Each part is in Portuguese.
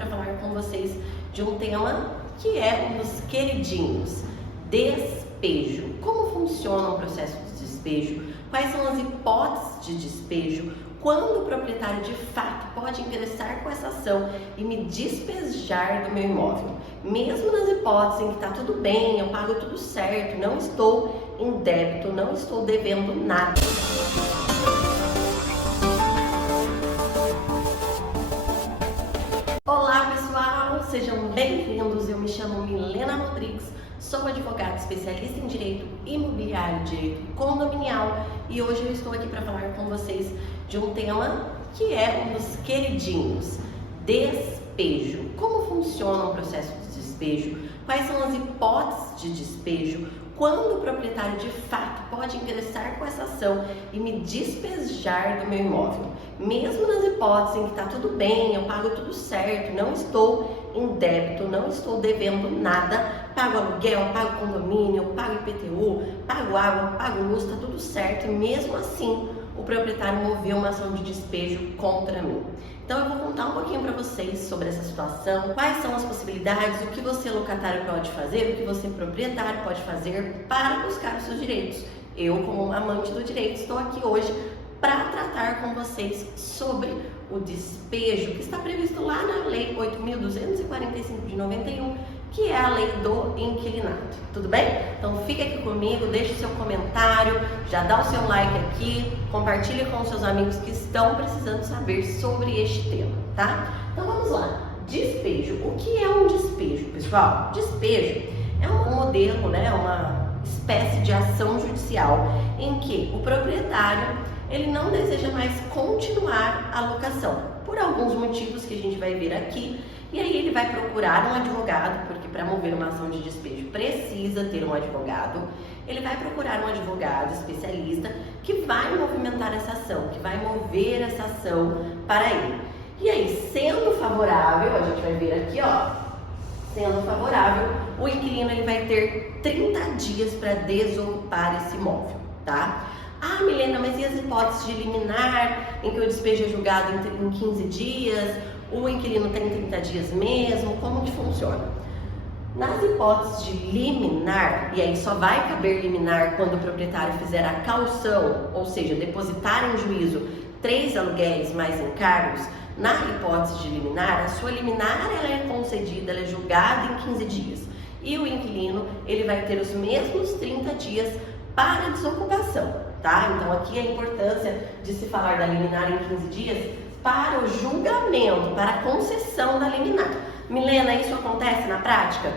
para falar com vocês de um tema que é um dos queridinhos: despejo. Como funciona o processo de despejo? Quais são as hipóteses de despejo? Quando o proprietário de fato pode ingressar com essa ação e me despejar do meu imóvel? Mesmo nas hipóteses em que está tudo bem, eu pago tudo certo, não estou em débito, não estou devendo nada. Olá pessoal, sejam bem-vindos. Eu me chamo Milena Rodrigues, sou advogada especialista em direito imobiliário, direito condominial, e hoje eu estou aqui para falar com vocês de um tema que é um dos queridinhos: despejo. Como funciona o processo de despejo? Quais são as hipóteses de despejo? Quando o proprietário de fato pode ingressar com essa ação e me despejar do meu imóvel? Mesmo nas hipóteses em que está tudo bem, eu pago tudo certo, não estou em débito, não estou devendo nada, pago aluguel, pago condomínio, pago IPTU, pago água, pago luz, está tudo certo, e mesmo assim o proprietário moveu uma ação de despejo contra mim. Então eu vou contar um pouquinho para vocês sobre essa situação, quais são as possibilidades, o que você locatário pode fazer, o que você proprietário pode fazer para buscar os seus direitos. Eu, como amante do direito, estou aqui hoje para tratar com vocês sobre o despejo, que está previsto lá na Lei 8.245 de 91, que é a lei do inquilinato. Tudo bem? Então fica aqui comigo, deixe seu comentário, já dá o seu like aqui, compartilhe com os seus amigos que estão precisando saber sobre este tema, tá? Então vamos lá. Despejo. O que é um despejo, pessoal? Despejo é um modelo, né, uma espécie de ação judicial em que o proprietário ele não deseja mais continuar a locação, por alguns motivos que a gente vai ver aqui, e aí ele vai procurar um advogado, porque para mover uma ação de despejo precisa ter um advogado. Ele vai procurar um advogado especialista que vai movimentar essa ação, que vai mover essa ação para ele. E aí, sendo favorável, a gente vai ver aqui, ó, sendo favorável, o inquilino ele vai ter 30 dias para desocupar esse imóvel, tá? Ah, Milena, mas e as hipóteses de liminar, em que o despejo é julgado em 15 dias, o inquilino tem 30 dias mesmo, como que funciona? Nas hipóteses de liminar, e aí só vai caber liminar quando o proprietário fizer a caução, ou seja, depositar em juízo 3 aluguéis mais encargos, na hipótese de liminar, a sua liminar ela é concedida, ela é julgada em 15 dias. E o inquilino, ele vai ter os mesmos 30 dias para a desocupação, tá? Então aqui a importância de se falar da liminar em 15 dias para o julgamento, para a concessão da liminar. Milena, isso acontece na prática?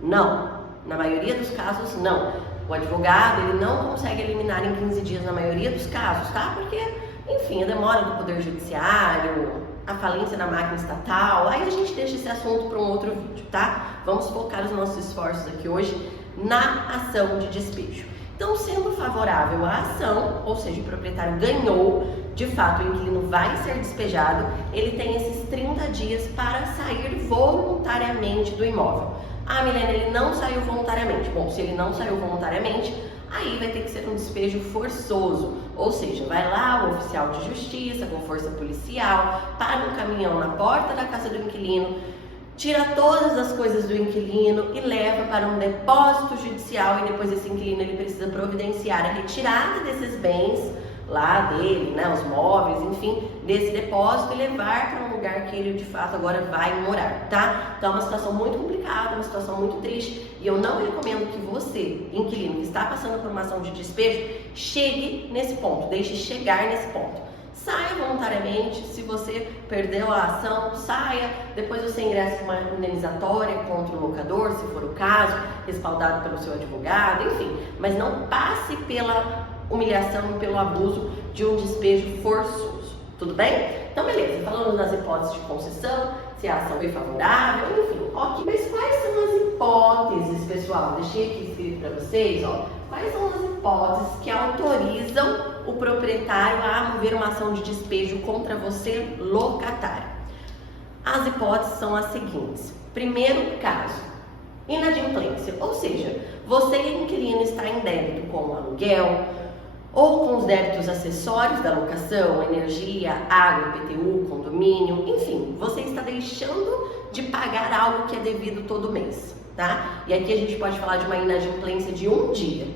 Não. Na maioria dos casos, não. O advogado, ele não consegue eliminar em 15 dias na maioria dos casos, tá? Porque, enfim, a demora do Poder Judiciário, a falência da máquina estatal, aí a gente deixa esse assunto para um outro vídeo, tá? Vamos focar os nossos esforços aqui hoje na ação de despejo. Então, sendo favorável à ação, ou seja, o proprietário ganhou, de fato o inquilino vai ser despejado, ele tem esses 30 dias para sair voluntariamente do imóvel. Ah, Milena, ele não saiu voluntariamente. Bom, se ele não saiu voluntariamente, aí vai ter que ser um despejo forçoso, ou seja, vai lá o oficial de justiça com força policial, para um caminhão na porta da casa do inquilino, tira todas as coisas do inquilino e leva para um depósito judicial, e depois esse inquilino ele precisa providenciar a retirada desses bens lá dele, né, os móveis, enfim, desse depósito, e levar para um lugar que ele de fato agora vai morar, tá? Então é uma situação muito complicada, uma situação muito triste, e eu não recomendo que você, inquilino que está passando por uma ação de despejo, chegue nesse ponto, deixe chegar nesse ponto. Saia voluntariamente, se você perdeu a ação, saia, depois você ingressa com uma indenizatória contra o locador, se for o caso, respaldado pelo seu advogado, enfim, mas não passe pela humilhação e pelo abuso de um despejo forçoso, tudo bem? Então beleza, falando nas hipóteses de concessão, se a ação foi favorável, enfim, ok. Mas quais são as hipóteses, pessoal? Deixei aqui escrito para vocês, ó. Quais são as hipóteses que autorizam o proprietário a mover uma ação de despejo contra você, locatário? As hipóteses são as seguintes. Primeiro caso, inadimplência, ou seja, você, inquilino, está em débito com o aluguel, ou com os débitos acessórios da locação, energia, água, IPTU, condomínio, enfim, você está deixando de pagar algo que é devido todo mês, tá? E aqui a gente pode falar de uma inadimplência de um dia,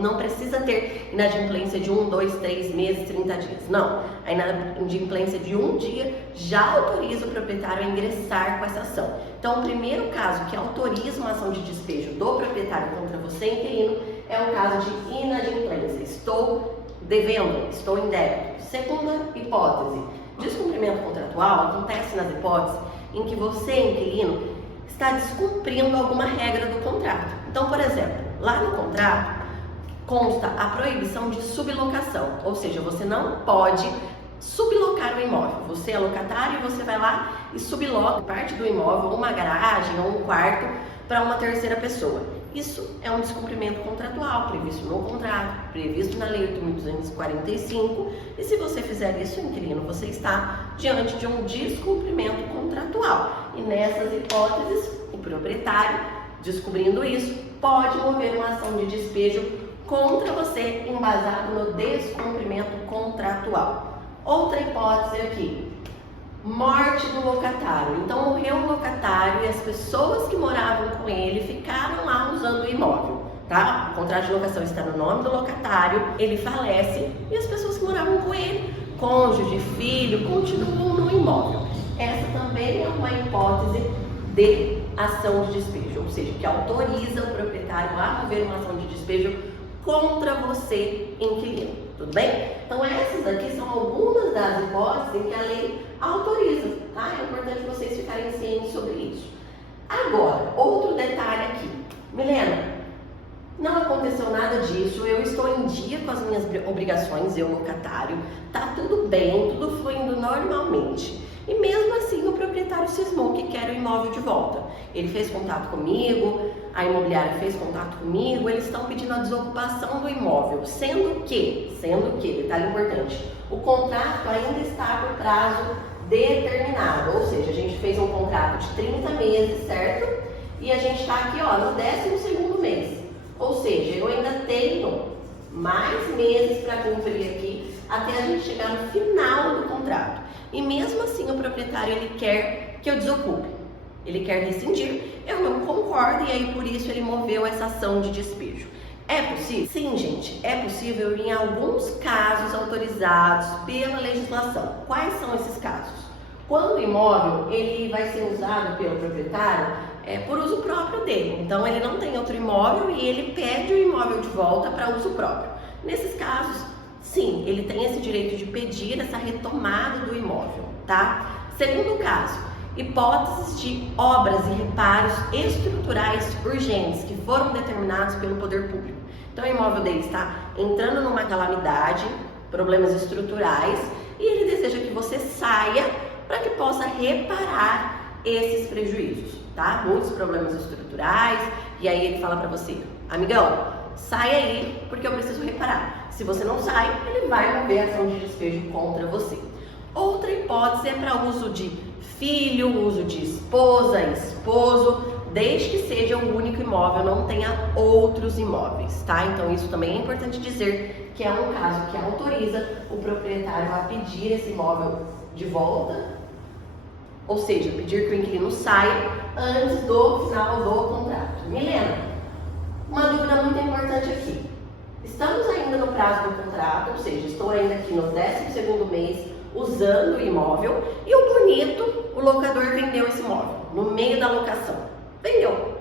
não precisa ter inadimplência de 1, 2, 3 meses, 30 dias, não. A inadimplência de um dia já autoriza o proprietário a ingressar com essa ação. Então, o primeiro caso que autoriza uma ação de despejo do proprietário contra você, inquilino, é o caso de inadimplência. Estou devendo, estou em débito. Segunda hipótese, descumprimento contratual acontece nas hipóteses em que você, inquilino, está descumprindo alguma regra do contrato. Então, por exemplo, lá no contrato consta a proibição de sublocação, ou seja, você não pode sublocar o imóvel. Você é locatário e você vai lá e subloca parte do imóvel, uma garagem ou um quarto, para uma terceira pessoa. Isso é um descumprimento contratual, previsto no contrato, previsto na Lei 8.245, e se você fizer isso, inquilino, você está diante de um descumprimento contratual. E nessas hipóteses, o proprietário, descobrindo isso, pode mover uma ação de despejo contra você, embasado no descumprimento contratual. Outra hipótese aqui, morte do locatário. Então, morreu o locatário e as pessoas que moravam com ele ficaram lá usando o imóvel, tá? O contrato de locação está no nome do locatário, ele falece e as pessoas que moravam com ele, cônjuge, filho, continuam no imóvel. Essa também é uma hipótese de ação de despejo, ou seja, que autoriza o proprietário a mover uma ação de despejo contra você, inquilino. Tudo bem? Então, essas aqui são algumas das hipóteses em que a lei autoriza, tá? É importante vocês ficarem cientes sobre isso. Agora, outro detalhe aqui. Milena, não aconteceu nada disso, eu estou em dia com as minhas obrigações, eu locatário, tá tudo bem, tudo fluindo normalmente. E mesmo assim o proprietário cismou que quer o imóvel de volta. Ele fez contato comigo, a imobiliária fez contato comigo, eles estão pedindo a desocupação do imóvel, sendo que, detalhe importante, o contrato ainda está por prazo determinado, ou seja, a gente fez um contrato de 30 meses, certo? E a gente está aqui, ó, no 12º mês, ou seja, eu ainda tenho mais meses para cumprir aqui até a gente chegar no final do contrato. E mesmo assim o proprietário ele quer que eu desocupe, ele quer rescindir, eu não concordo e aí por isso ele moveu essa ação de despejo. É possível? Sim, gente, é possível em alguns casos autorizados pela legislação. Quais são esses casos? Quando o imóvel ele vai ser usado pelo proprietário por uso próprio dele, então ele não tem outro imóvel e ele pede o imóvel de volta para uso próprio. Nesses casos, sim, ele tem esse direito de pedir essa retomada do imóvel, tá? Segundo caso, hipóteses de obras e reparos estruturais urgentes que foram determinados pelo poder público. Então, o imóvel dele está entrando numa calamidade, problemas estruturais, e ele deseja que você saia para que possa reparar esses prejuízos, tá? Muitos problemas estruturais, e aí ele fala para você, amigão, sai aí porque eu preciso reparar. Se você não sai, ele vai mover a ação de despejo contra você. Outra hipótese é para uso de filho, uso de esposa, esposo, desde que seja um único imóvel, não tenha outros imóveis, tá? Então isso também é importante dizer que é um caso que autoriza o proprietário a pedir esse imóvel de volta, ou seja, pedir que o inquilino saia antes do final do contrato. Milena, uma dúvida muito importante aqui. Estamos ainda no prazo do contrato, ou seja, estou ainda aqui no 12º mês usando o imóvel e o bonito, o locador vendeu esse imóvel no meio da locação. Vendeu.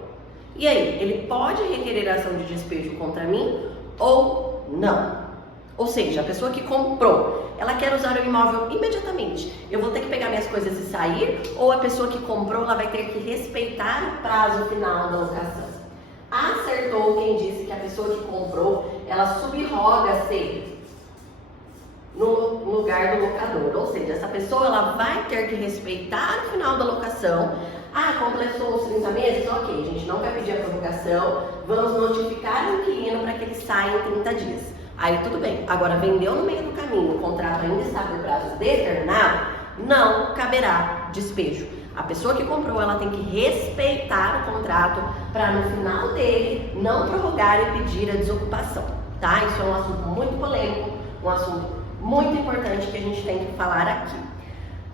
E aí, ele pode requerer ação de despejo contra mim ou não? Ou seja, a pessoa que comprou, ela quer usar o imóvel imediatamente. Eu vou ter que pegar minhas coisas e sair, ou a pessoa que comprou, ela vai ter que respeitar o prazo final da locação? Acertou quem disse que a pessoa que comprou, ela subroga-se no lugar do locador, ou seja, essa pessoa ela vai ter que respeitar o final da locação. Completou os 30 meses? Ok, a gente não vai pedir a prorrogação, vamos notificar o inquilino para que ele saia em 30 dias. Aí tudo bem, agora vendeu no meio do caminho, o contrato ainda está por prazo determinado, não caberá despejo. A pessoa que comprou, ela tem que respeitar o contrato para no final dele não prorrogar e pedir a desocupação. tá? Isso é um assunto muito polêmico, um assunto muito importante que a gente tem que falar aqui.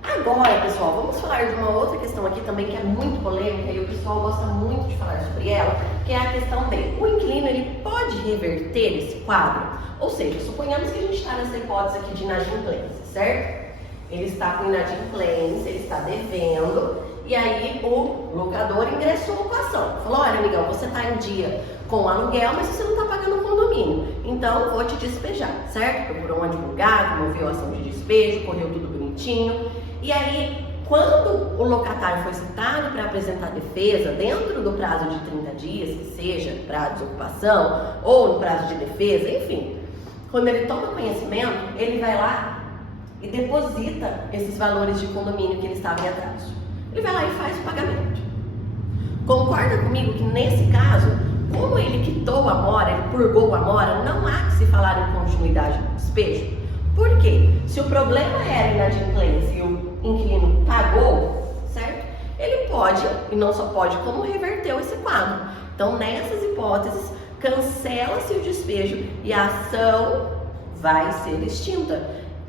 Agora, pessoal, vamos falar de uma outra questão aqui também que é muito polêmica e o pessoal gosta muito de falar sobre ela, que é a questão de o inquilino ele pode reverter esse quadro? Ou seja, suponhamos que a gente está nessa hipótese aqui de inadimplência, certo? Ele está com inadimplência, ele está devendo, e aí o locador ingressou com a ação. Falou, olha, amigão, você está em dia com o aluguel, mas você não está pagando o condomínio, então eu vou te despejar, certo? Procurou um advogado, promoveu a ação de despejo, correu tudo bonitinho. E aí, quando o locatário foi citado para apresentar defesa dentro do prazo de 30 dias, que seja para desocupação ou no prazo de defesa, enfim, quando ele toma conhecimento, ele vai lá e deposita esses valores de condomínio que ele estava em atraso. Ele vai lá e faz o pagamento. Concorda comigo que nesse caso, como ele quitou a mora, ele purgou a mora, não há que se falar em continuidade do despejo? Por quê? Se o problema era inadimplência e o inquilino pagou, certo? Ele pode, e não só pode, como reverteu esse quadro. Então, nessas hipóteses, cancela-se o despejo e a ação vai ser extinta.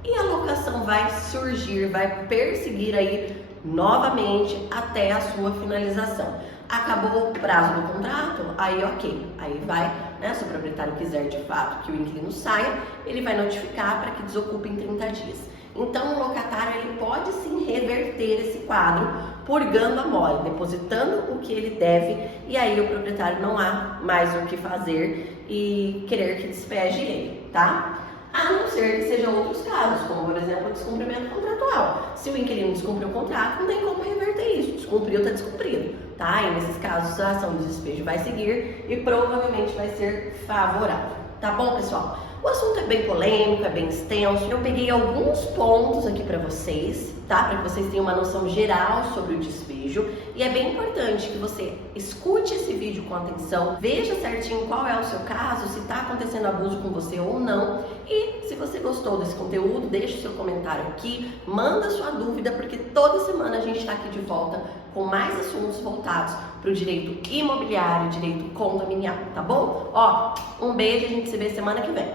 E a locação vai surgir, vai perseguir aí novamente até a sua finalização. Acabou o prazo do contrato, aí ok, aí vai, né, se o proprietário quiser de fato que o inquilino saia, ele vai notificar para que desocupe em 30 dias. Então o locatário ele pode sim reverter esse quadro, purgando a mora, depositando o que ele deve, e aí o proprietário não há mais o que fazer e querer que despeje ele, tá? A não ser que sejam outros casos, como por exemplo o descumprimento contratual. Se o inquilino descumpriu o contrato, não tem como reverter isso. Descumpriu, está descumprido, tá? E nesses casos a ação de despejo vai seguir e provavelmente vai ser favorável. Tá bom, pessoal? O assunto é bem polêmico, é bem extenso. Eu peguei alguns pontos aqui para vocês, tá? Para que vocês tenham uma noção geral sobre o despejo. E é bem importante que você escute esse vídeo com atenção, veja certinho qual é o seu caso, se está acontecendo abuso com você ou não. E se você gostou desse conteúdo, deixe o seu comentário aqui, manda sua dúvida, porque toda semana a gente está aqui de volta com mais assuntos voltados para o direito imobiliário, direito condominial, tá bom? Ó, um beijo, a gente se vê semana que vem.